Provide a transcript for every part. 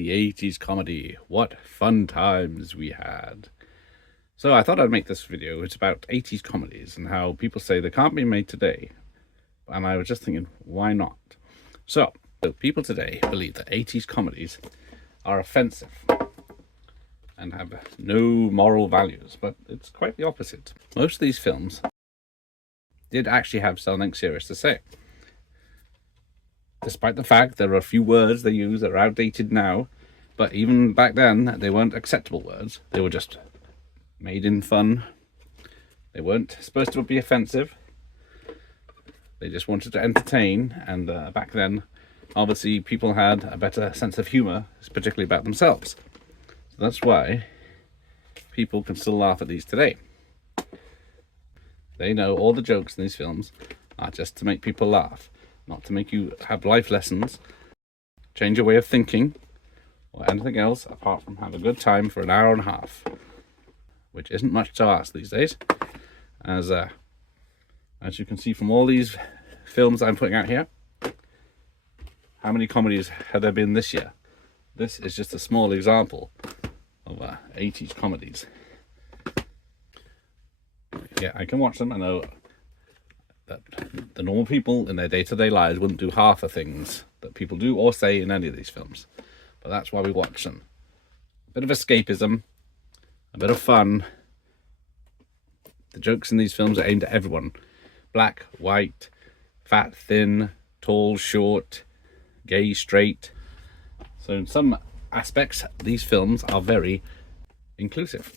the 80s comedy. What fun times we had. So I thought I'd make this video. It's about 80s comedies and how people say they can't be made today. And I was just thinking, why not? So people today believe that 80s comedies are offensive and have no moral values, but it's quite the opposite. Most of these films did actually have something serious to say. Despite the fact there are a few words they use that are outdated now, but even back then they weren't acceptable words. They were just made in fun. They weren't supposed to be offensive. They just wanted to entertain, and back then obviously people had a better sense of humor, particularly about themselves. So that's why people can still laugh at these today. They know all the jokes in these films are just to make people laugh, not to make you have life lessons, change your way of thinking, or anything else apart from have a good time for an hour and a half, which isn't much to ask these days. As you can see from all these films I'm putting out here, how many comedies have there been this year? This is just a small example of 80s comedies. Yeah, I can watch them. I know that the normal people in their day-to-day lives wouldn't do half the things that people do or say in any of these films. But that's why we watch them. A bit of escapism, a bit of fun. The jokes in these films are aimed at everyone. Black, white, fat, thin, tall, short, gay, straight. So in some aspects, these films are very inclusive.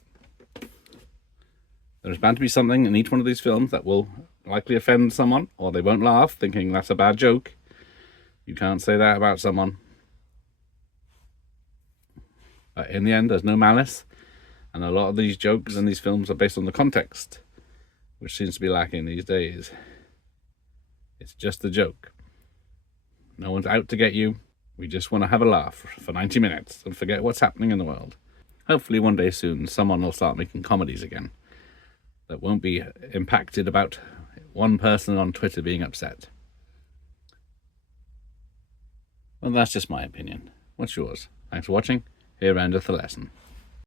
There's bound to be something in each one of these films that will likely offend someone, or they won't laugh thinking that's a bad joke. You can't say that about someone. But in the end, there's no malice, and a lot of these jokes in these films are based on the context, which seems to be lacking these days. It's just a joke. No one's out to get you. We just want to have a laugh for 90 minutes and forget what's happening in the world. Hopefully one day soon someone will start making comedies again that won't be impacted about one person on Twitter being upset. Well, that's just my opinion. What's yours? Thanks for watching. Here endeth the lesson.